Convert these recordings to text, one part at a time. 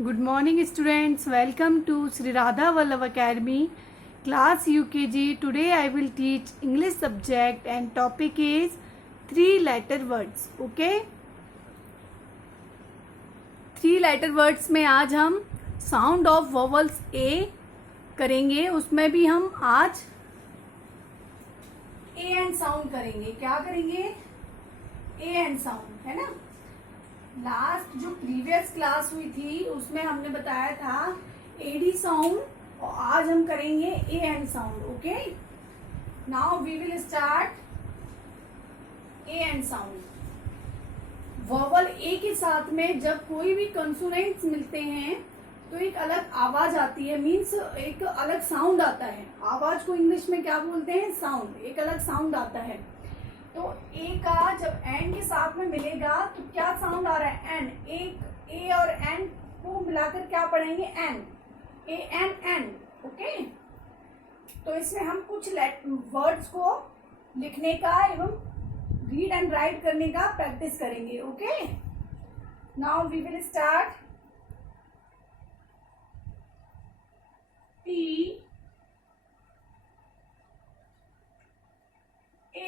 Good morning students, welcome to Sri Radha Vallabh Academy, class UKG. Today I will teach English subject and topic is 3-letter words. Okay? 3-letter words में आज हम sound of vowels ए करेंगे. उसमें भी हम आज ए and sound करेंगे. क्या करेंगे? ए एंड साउंड, है ना. लास्ट जो प्रीवियस क्लास हुई थी उसमें हमने बताया था एडी साउंड और आज हम करेंगे A and sound. Okay, now we will start A and sound. Vowel A के साथ में जब कोई भी कंसोनेंट्स मिलते हैं तो एक अलग आवाज आती है, मीन्स एक अलग साउंड आता है. आवाज को इंग्लिश में क्या बोलते हैं? साउंड. एक अलग साउंड आता है. तो ए का जब एन के साथ में मिलेगा तो क्या साउंड आ रहा है? एन. एक ए और एन को मिलाकर क्या पढ़ेंगे? N. A N N. Okay, तो इसमें हम कुछ वर्ड्स को लिखने का एवं रीड एंड राइट करने का प्रैक्टिस करेंगे. Okay, now we will start. P A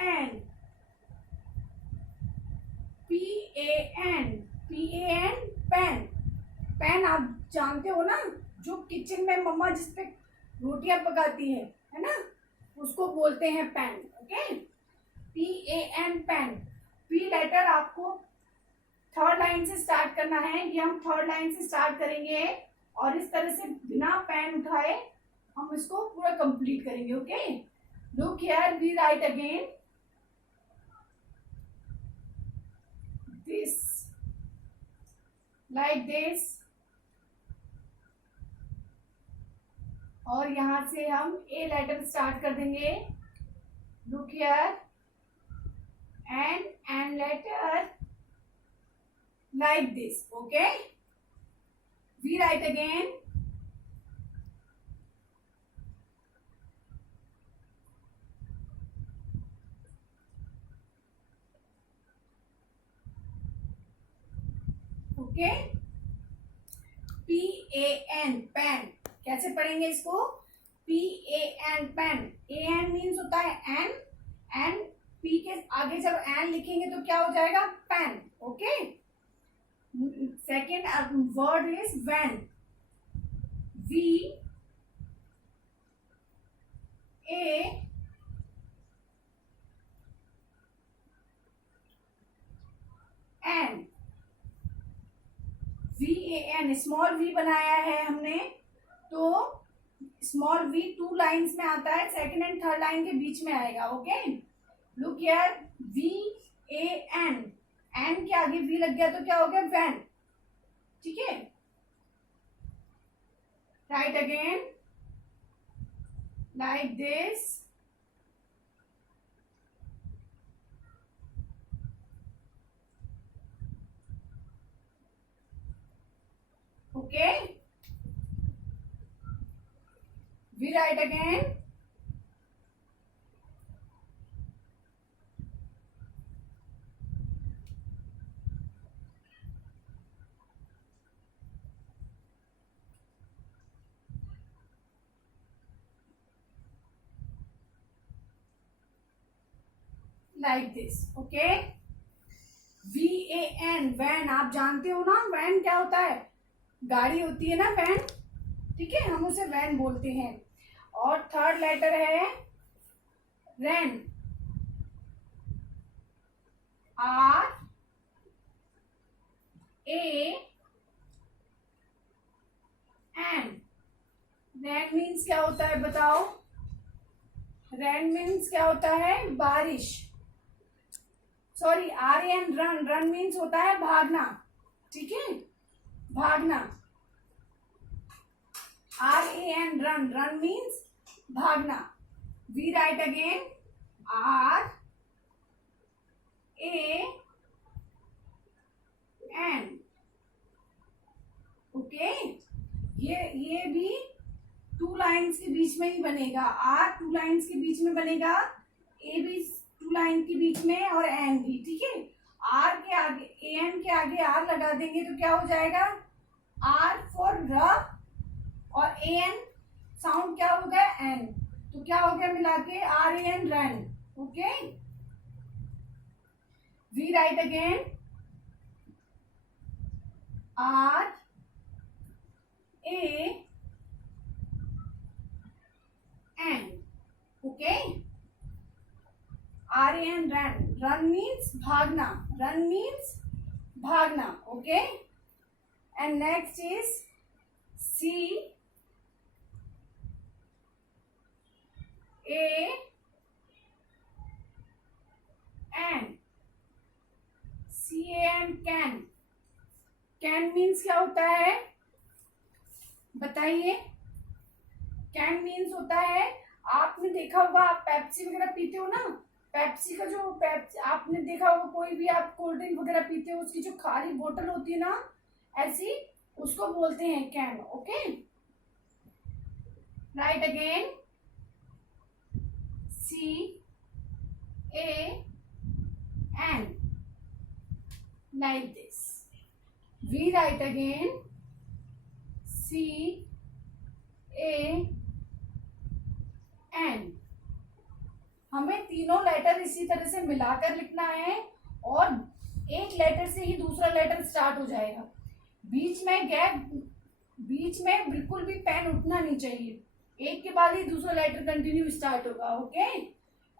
N. P A N. P A N. Pen. Pen आप जानते हो ना, जो किचन में मम्मा जिस पे रोटियां पकाती है ना, उसको बोलते हैं pen. Okay, P A N. Pen. P letter आपको थर्ड लाइन से स्टार्ट करना है. ये हम थर्ड लाइन से स्टार्ट करेंगे और इस तरह से बिना पेन उठाए हम इसको पूरा कंप्लीट करेंगे. Okay, look here, we write again this, like this, और यहां से हम ए लेटर स्टार्ट कर देंगे. Look here, N letter like this. Okay, we write again. Okay, P A N. Pen. कैसे पढ़ेंगे इसको? P A N. Pen. A N means होता है एन. एन P के आगे जब एन लिखेंगे तो क्या हो जाएगा? Pen. Okay, second word is when. V A N. V A N. Small v बनाया है हमने, तो स्मॉल v 2 लाइन्स में आता है, सेकेंड एंड थर्ड लाइन के बीच में आएगा. Okay, look here, V A N. N के आगे वी लग गया तो क्या हो गया? वैन. ठीक है, right again like this. Okay, we write again. Like this. Okay, VAN. Van. आप जानते हो ना वैन क्या होता है? गाड़ी होती है ना वैन. ठीक है, हम उसे वैन बोलते हैं. और थर्ड लेटर है ran. R A N. Ran means क्या होता है बताओ? रैन मीन्स क्या होता है? बारिश. Sorry, RAN. Run. Run means होता है भागना. ठीक है, भागना. RAN. रन. रन मीन्स भागना. We write again, R A N. Okay, ये भी 2 लाइन्स के बीच में ही बनेगा. R 2 लाइन्स के बीच में बनेगा, A भी 2 लाइन के बीच में और एन भी. ठीक है, आर के आगे, ए एन के आगे आर लगा देंगे तो क्या हो जाएगा, आर फॉर र, और ए एन साउंड क्या हो गया, एन, तो क्या हो गया मिला के R A N, run. Okay, we write again R A N. Okay, R A N, run. Run means भागना, रन मीन्स भागना. Okay, and next is C A N. C A N, can. Can means क्या होता है बताइए. Can means होता है, आपने देखा होगा, आप पेप्सी वगैरह पीते हो ना, पेप्सी का जो आपने देखा होगा, कोई भी आप कोल्ड ड्रिंक वगैरह पीते हो, उसकी जो खाली बोतल होती है ना ऐसी, उसको बोलते हैं can. Okay, right again C A N, like this. We write again C A N. हमें तीनों लेटर इसी तरह से मिलाकर लिखना है और एक लेटर से ही दूसरा लेटर स्टार्ट हो जाएगा. बीच में गैप, बीच में बिल्कुल भी पेन उठना नहीं चाहिए, एक के बाद ही दूसरा लेटर कंटिन्यू स्टार्ट होगा. Okay,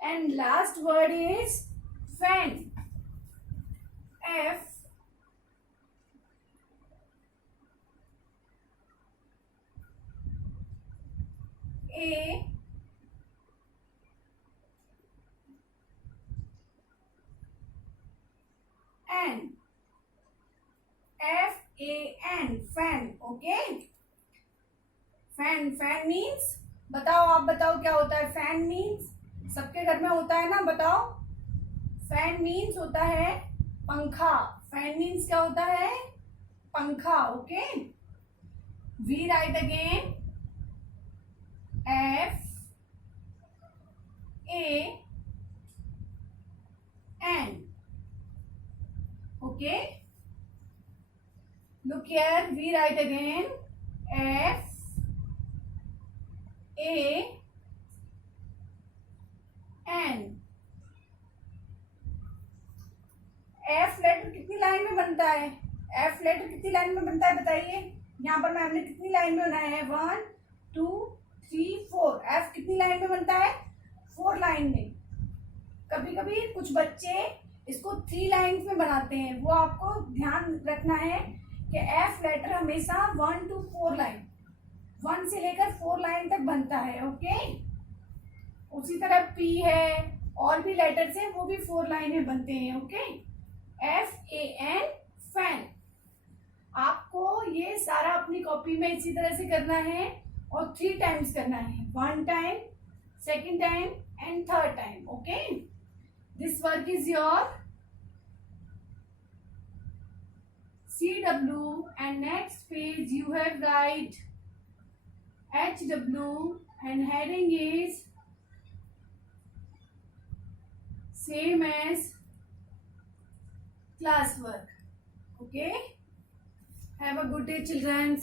and last word is fan. F A N. F A N, fan. Okay, fan. Fan means, बताओ, आप बताओ क्या होता है फैन मीन्स. सबके घर में होता है ना, बताओ. फैन मीन्स होता है पंखा. फैन मीन्स क्या होता है, पंखा. Okay, we write again F A N. Okay, look here, we write again F A N. F letter कितनी लाइन में बनता है, F लेटर कितनी लाइन में बनता है बताइए. यहाँ पर मैम ने कितनी लाइन में बनाया है, 1 2 3 4. F कितनी लाइन में बनता है, 4 लाइन में. कभी कभी कुछ बच्चे इसको 3 लाइन में बनाते हैं, वो आपको ध्यान रखना है कि F लेटर हमेशा 1 to 4 लाइन, 1 से लेकर 4 लाइन तक बनता है. ओके, उसी तरह P है, और भी लेटर्स हैं, वो भी 4 लाइन में बनते हैं. Okay, F A N, fan. आपको ये सारा अपनी कॉपी में इसी तरह से करना है और 3 टाइम्स करना है, 1 time, 2nd time and 3rd time. Okay, this work is your CW, and next page you have write HW, and heading is same as classwork. Okay, have a good day children.